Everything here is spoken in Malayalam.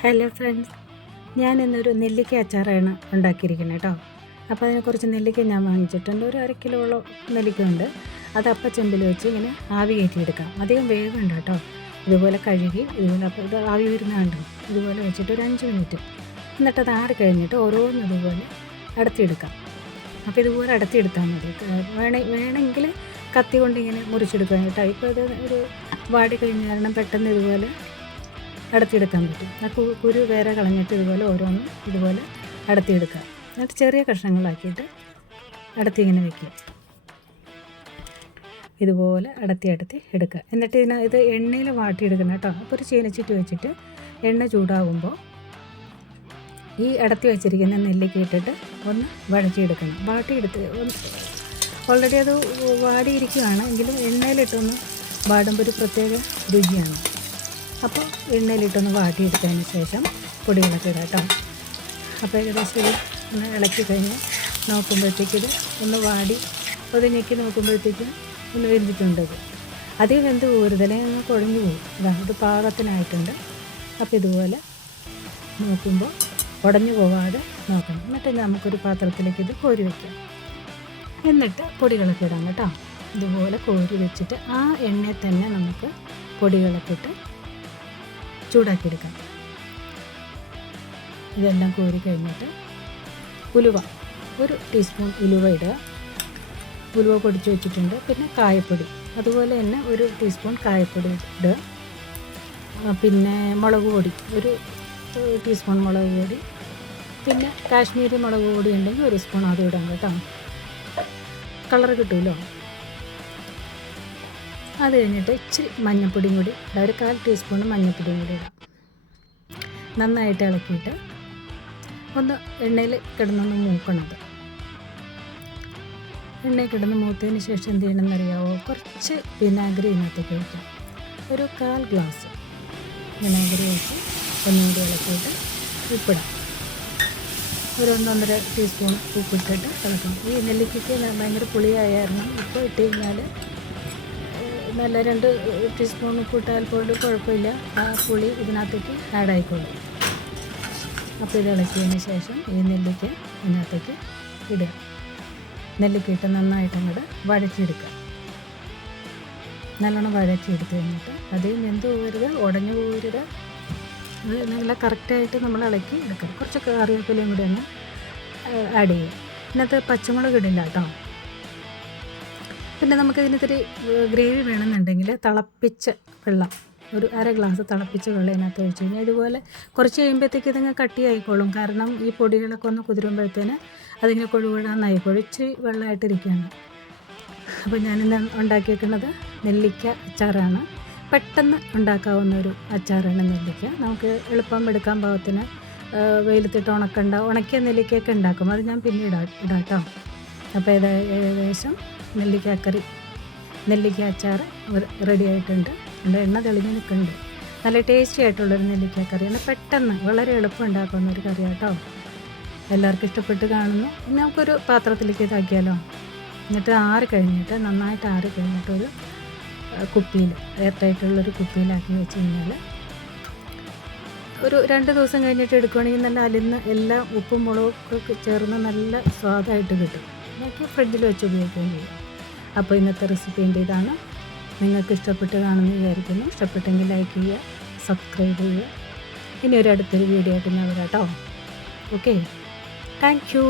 ഹലോ ഫ്രണ്ട്സ് ഞാൻ ഇന്നൊരു നെല്ലിക്ക അച്ചാറാണ് ഉണ്ടാക്കിയിരിക്കുന്നത് കേട്ടോ. അപ്പോൾ അതിന് കുറച്ച് നെല്ലിക്ക ഞാൻ വാങ്ങിച്ചിട്ടുണ്ട്. ഒരു അര കിലോളം നെല്ലിക്ക ഉണ്ട്. അത് അപ്പച്ചെമ്പിൽ വെച്ച് ഇങ്ങനെ ആവി കയറ്റിയെടുക്കാം. അധികം വേഗമുണ്ട് കേട്ടോ. ഇതുപോലെ കഴുകി ഇതുപോലെ അപ്പോൾ ഇത് ആവി വരുന്നുണ്ട് ഇതുപോലെ വെച്ചിട്ട് ഒരു അഞ്ച് മിനിറ്റ്. എന്നിട്ട് അത് ആറി കഴിഞ്ഞിട്ട് ഓരോന്നും ഇതുപോലെ അടത്തിയെടുക്കാം. അപ്പോൾ ഇതുപോലെ അടത്തിയെടുത്താൽ മതി. വേണേ വേണമെങ്കിൽ കത്തി കൊണ്ട് ഇങ്ങനെ മുറിച്ചെടുക്കാൻ കേട്ടോ ഇപ്പോൾ ഇത് ഒരു വാടി കഴിഞ്ഞ കാരണം പെട്ടെന്ന് ഇതുപോലെ അടത്തിയെടുക്കാൻ പറ്റും. ആ കുരു വേറെ കളഞ്ഞിട്ട് ഇതുപോലെ ഓരോന്നും ഇതുപോലെ അടത്തിയെടുക്കുക. എന്നിട്ട് ചെറിയ കഷ്ണങ്ങളാക്കിയിട്ട് അടത്തി ഇങ്ങനെ വെക്കുക. ഇതുപോലെ അടത്തി അടത്തി എടുക്കുക. എന്നിട്ട് ഇതിന് ഇത് എണ്ണയിൽ വാട്ടിയെടുക്കണം കേട്ടോ. അപ്പോൾ ഒരു ചീനച്ചിട്ട് വെച്ചിട്ട് എണ്ണ ചൂടാകുമ്പോൾ ഈ അടത്തി വെച്ചിരിക്കുന്ന നെല്ലിക്ക ഇട്ടിട്ട് ഒന്ന് വഴറ്റിയെടുക്കണം. വാട്ടിയെടുത്ത് ഓൾറെഡി അത് വാടിയിരിക്കുകയാണ്. എങ്കിലും എണ്ണയിലിട്ടൊന്ന് വാടുമ്പോൾ ഒരു പ്രത്യേക രുചിയാണ്. അപ്പോൾ എണ്ണയിലിട്ടൊന്ന് വാട്ടിയെടുത്തതിന് ശേഷം പൊടികളൊക്കെ ഇടാം കേട്ടോ. അപ്പോൾ ഏകദേശം ഒന്ന് ഇളക്കി കഴിഞ്ഞ് നോക്കുമ്പോഴത്തേക്കിത് ഒന്ന് വാടി അത് ഞെക്കി നോക്കുമ്പോഴത്തേക്കും ഒന്ന് വെന്തിട്ടുണ്ട് അധികം വെന്ത് കൂടുതലേ അങ്ങ് കുഴഞ്ഞു പോകും. ഇതാ ഇത് പാകത്തിനായിട്ടുണ്ട്. അപ്പോൾ ഇതുപോലെ നോക്കുമ്പോൾ ഉടഞ്ഞു പോകാതെ നോക്കണം. എന്നിട്ട് നമുക്കൊരു പാത്രത്തിലേക്ക് ഇത് കോരി വയ്ക്കാം എന്നിട്ട് പൊടികളൊക്കെ ഇടാം കേട്ടോ. ഇതുപോലെ കോരി വെച്ചിട്ട് ആ എണ്ണയിൽ തന്നെ നമുക്ക് പൊടികളൊക്കെ ഇട്ട് ചൂടാക്കിയെടുക്കാം. ഇതെല്ലാം കോരി കഴിഞ്ഞിട്ട് ഉലുവ ഒരു ടീസ്പൂൺ ഉലുവ ഇടുക. ഉലുവ പൊടിച്ച് വെച്ചിട്ടുണ്ട്. പിന്നെ കായപ്പൊടി അതുപോലെ തന്നെ ഒരു ടീസ്പൂൺ കായപ്പൊടി ഇടുക. പിന്നെ മുളക് പൊടി ഒരു ടീസ്പൂൺ മുളക് പൊടി. പിന്നെ കാശ്മീരി മുളക് പൊടി ഉണ്ടെങ്കിൽ ഒരു സ്പൂൺ അത് ഇടാം കേട്ടോ. കളർ കിട്ടുമല്ലോ അത് കഴിഞ്ഞിട്ട് ഇച്ചിരി മഞ്ഞൾപ്പൊടിയും കൂടി. ഒരു കാൽ ടീസ്പൂൺ മഞ്ഞൾപ്പൊടിയും കൂടി ഇടാം. നന്നായിട്ട് ഇളക്കിയിട്ട് ഒന്ന് എണ്ണയിൽ കിടന്നൊന്ന് മൂക്കണത് എണ്ണയിൽ കിടന്ന് മൂത്തതിന് ശേഷം എന്ത് ചെയ്യണമെന്നറിയാവോ കുറച്ച് വിനാഗിരി ഇതിനകത്തേക്ക് വയ്ക്കാം ഒരു കാൽ ഗ്ലാസ് വിനാഗിരി ഒഴിച്ച് ഒന്നുകൂടി ഇളക്കിയിട്ട് ഉപ്പിടാം. ഒരു ഒന്നൊന്നര ടീസ്പൂൺ ഉപ്പിട്ടിട്ട് ഇളക്കണം. ഈ നെല്ലിക്കയ്ക്ക് ഭയങ്കര പുളിയായ കാരണം ഉപ്പ് ഇട്ട് കഴിഞ്ഞാൽ നല്ല രണ്ട് ടീസ്പൂൺ ഉപ്പിട്ടാൽ പോലും കുഴപ്പമില്ല. ആ പുളി ഇതിനകത്തേക്ക് ആഡ് ആയിക്കോളും. അപ്പോൾ ഇത് ഇളക്കിയതിന് ശേഷം ഈ നെല്ലിക്ക ഇതിനകത്തേക്ക് ഇടുക. നെല്ലിക്ക ഇട്ട് നന്നായിട്ട് അങ്ങോട്ട് വഴറ്റിയെടുക്കുക. നല്ലോണം വഴറ്റിയെടുത്ത് കഴിഞ്ഞിട്ട് അത് വെന്ത് പോകരുത് ഉടഞ്ഞു പോകരുത് അത് നല്ല കറക്റ്റായിട്ട് നമ്മൾ ഇളക്കി എടുക്കണം കുറച്ച് കറിവേപ്പിലയും കൂടി ഒന്ന് ആഡ് ചെയ്യുക. ഇന്നത്തെ പച്ചമുളക് ഇടില്ല കേട്ടോ. പിന്നെ നമുക്ക് ഇതിനകത്തൊരു ഗ്രേവി വേണമെന്നുണ്ടെങ്കിൽ തിളപ്പിച്ച വെള്ളം ഒരു അര ഗ്ലാസ് തിളപ്പിച്ച വെള്ളം ഇതിനകത്ത് ഒഴിച്ച് കഴിഞ്ഞാൽ ഇതുപോലെ കുറച്ച് കഴിയുമ്പോഴത്തേക്ക് ഇതിങ്ങ് കട്ടിയായിക്കോളും കാരണം ഈ പൊടികളൊക്കെ ഒന്ന് കുതിരുമ്പോഴത്തേന് അതിങ്ങനെ കൊഴുകൊഴാന്നായിക്കോളും ഇച്ചിരി വെള്ളമായിട്ടിരിക്കുകയാണ് അപ്പോൾ ഞാനിന്ന് ഉണ്ടാക്കിയേക്കുന്നത് നെല്ലിക്ക അച്ചാറാണ്. പെട്ടെന്ന് ഉണ്ടാക്കാവുന്ന ഒരു അച്ചാറാണ് നെല്ലിക്ക. നമുക്ക് എളുപ്പം എടുക്കാൻ പാകത്തിന് വെയിലത്തിട്ട് ഉണക്കണ്ട ഉണക്കിയ നെല്ലിക്കയൊക്കെ ഉണ്ടാക്കും. അത് ഞാൻ പിന്നെ ഇടാം കേട്ടോ. അപ്പോൾ ഇത് ഏകദേശം നെല്ലിക്കാക്കറി നെല്ലിക്ക അച്ചാർ റെഡി ആയിട്ടുണ്ട്. എന്റെ എണ്ണ തെളിഞ്ഞ് നിൽക്കുന്നുണ്ട് നല്ല ടേസ്റ്റി ആയിട്ടുള്ളൊരു നെല്ലിക്ക കറിയാണ് പെട്ടെന്ന് വളരെ എളുപ്പം ഉണ്ടാക്കുന്ന ഒരു കറി കേട്ടോ. എല്ലാവർക്കും ഇഷ്ടപ്പെട്ട് കാണുന്നു. ഇനി നമുക്കൊരു പാത്രത്തിലേക്ക് ഇതാക്കിയാലോ എന്നിട്ട് ആറ് കഴിഞ്ഞിട്ട് നന്നായിട്ട് ആറ് കഴിഞ്ഞിട്ട് ഒരു കുപ്പിയിൽ എയർടൈറ്റുള്ളൊരു കുപ്പിയിലാക്കി വെച്ച് കഴിഞ്ഞാൽ ഒരു രണ്ട് ദിവസം കഴിഞ്ഞിട്ട് എടുക്കുകയാണെങ്കിൽ നല്ല അലിന്ന് എല്ലാം ഉപ്പും മുളകും ഒക്കെ ചേർന്ന് നല്ല സ്വാദായിട്ട് കിട്ടും. നമുക്ക് ഫ്രിഡ്ജിൽ വെച്ച് ഉപയോഗിക്കുകയും ചെയ്യും. അപ്പോൾ ഇന്നത്തെ റെസിപ്പി എന്റെ ഇതാണ്. നിങ്ങൾക്ക് ഇഷ്ടപ്പെട്ട് കാണുമെന്ന് വിചാരിക്കുന്നു. ഇഷ്ടപ്പെട്ടെങ്കിൽ ലൈക്ക് ചെയ്യുക സബ്സ്ക്രൈബ് ചെയ്യുക. ഇനി ഒരു അടുത്തൊരു വീഡിയോ ആയിട്ട് ഞാൻ വരാം കേട്ടോ. Okay thank you